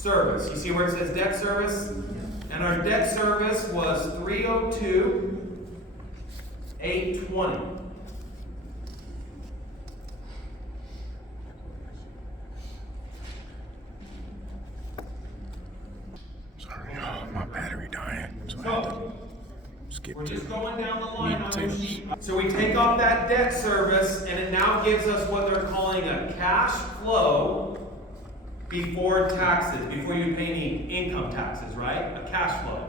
service. You see where it says debt service? And our debt service was 302,820. Sorry, my battery dying. So skip we're to just going down the line on the potatoes. sheet. So we take off that debt service, and it now gives us what they're calling a cash flow before taxes, before you pay any income taxes, right? A cash flow.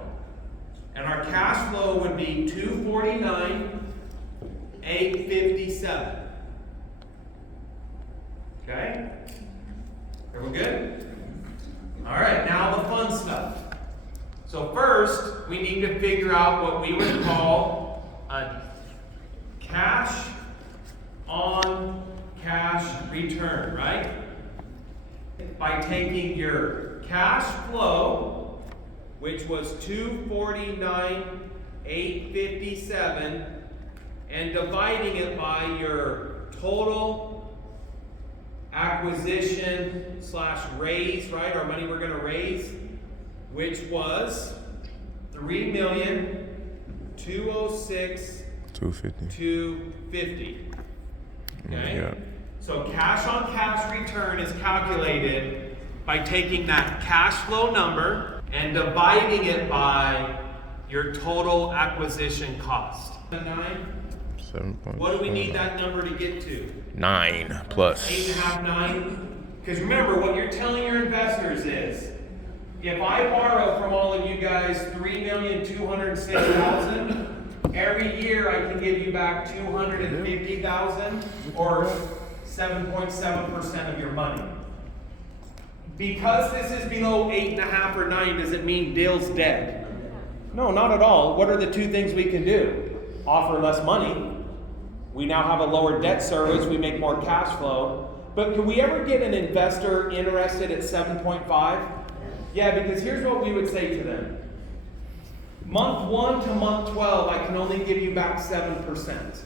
And our cash flow would be 249,857. Okay? Everyone good? All right, now the fun stuff. So first, we need to figure out what we would call a cash on cash return, right? By taking your cash flow, which was 249,857, and dividing it by your total acquisition / raise, right? Our money we're going to raise, which was 3,206,250. Okay? Yeah. So cash on cash return is calculated by taking that cash flow number and dividing it by your total acquisition cost. 9. 7. What do we need that number to get to? 9 plus. 8.5, 9. Because remember, what you're telling your investors is, if I borrow from all of you guys $3,206,000, every year I can give you back $250,000 or 7.7% of your money. Because this is below 8.5 or 9, does it mean deal's dead? No, not at all. What are the two things we can do? Offer less money. We now have a lower debt service. We make more cash flow. But can we ever get an investor interested at 7.5? Yeah, because here's what we would say to them. Month 1 to month 12, I can only give you back 7%.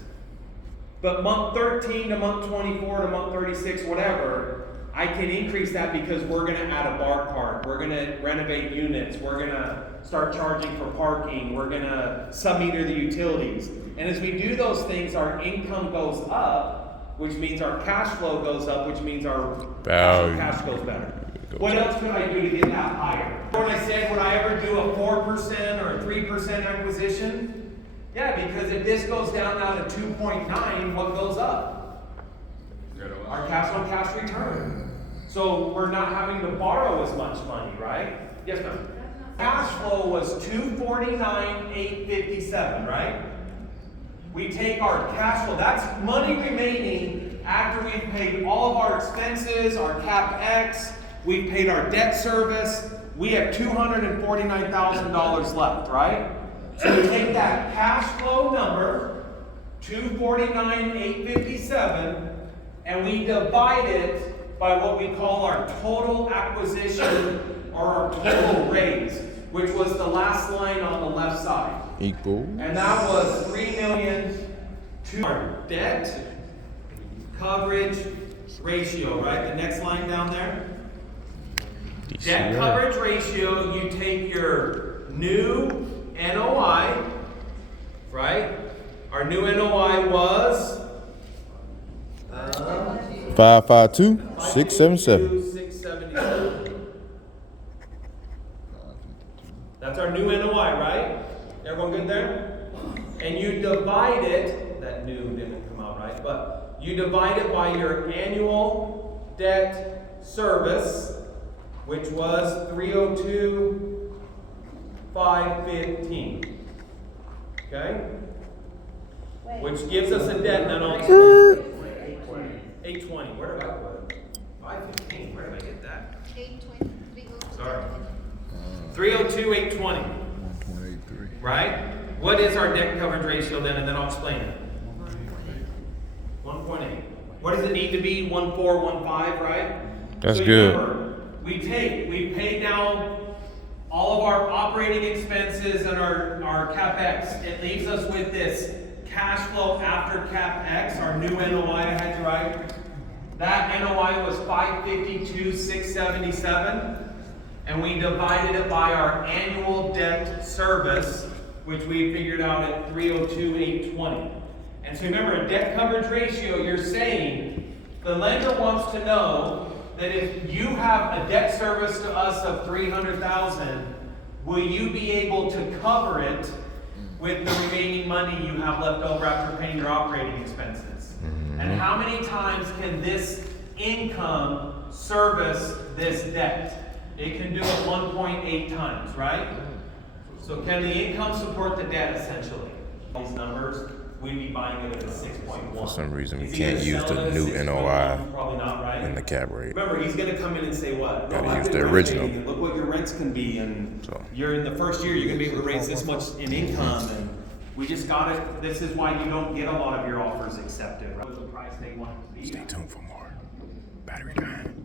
But month 13 to month 24 to month 36, whatever, I can increase that because we're going to add a bar cart. We're going to renovate units. We're going to start charging for parking. We're going to sub-meter the utilities. And as we do those things, our income goes up, which means our cash flow goes up, which means our cash goes better. What else could I do to get that higher? When I said, would I ever do a 4% or a 3% acquisition? Yeah, because if this goes down now to 2.9, what goes up? Our cash on cash return. So we're not having to borrow as much money, right? Yes, ma'am. Cash flow was 249,857, right? We take our cash flow, that's money remaining after we've paid all of our expenses, our CapEx, we've paid our debt service, we have $249,000 left, right? So we take that cash flow number, 249,857, and we divide it by what we call our total acquisition or our total raise, which was the last line on the left side. Equal. And that was 3,000,000 to our debt coverage ratio, right? The next line down there. Debt coverage ratio, you take your new NOI, right? Our new NOI was 552,677. 677. That's our new NOI, right? Everyone good there? And you divide it, that new didn't come out right, but you divide it by your annual debt service, which was 302,515. Okay? Which gives us a debt, and then I'll 820. Where did I put it? 515. Where did I get that? 820. Sorry. 302,820. 1.83. Right? What is our debt coverage ratio then? And then I'll explain it. 1.8. What does it need to be? 1.415, right? That's so good. Remember, we paid down all of our operating expenses and our CapEx. It leaves us with this cash flow after CapEx, our new NOI I had to write. That NOI was 552,677. and we divided it by our annual debt service, which we figured out at 302,820. And so remember, a debt coverage ratio, you're saying the lender wants to know that if you have a debt service to us of 300,000, will you be able to cover it with the remaining money you have left over after paying your operating expenses? And how many times can this income service this debt? It can do it 1.8 times, right? So can the income support the debt essentially? These numbers, we'd be buying it at a 6.1. For some reason, we can't use the new NOI probably not, right? in the cap rate. Remember, he's going to come in and say what? Gotta use the original. And look what your rents can be, and you're in the first year, you're going to be able to raise this much in income, and we just got it. This is why you don't get a lot of your offers accepted, right? The price they want it to be. Stay tuned for more battery time.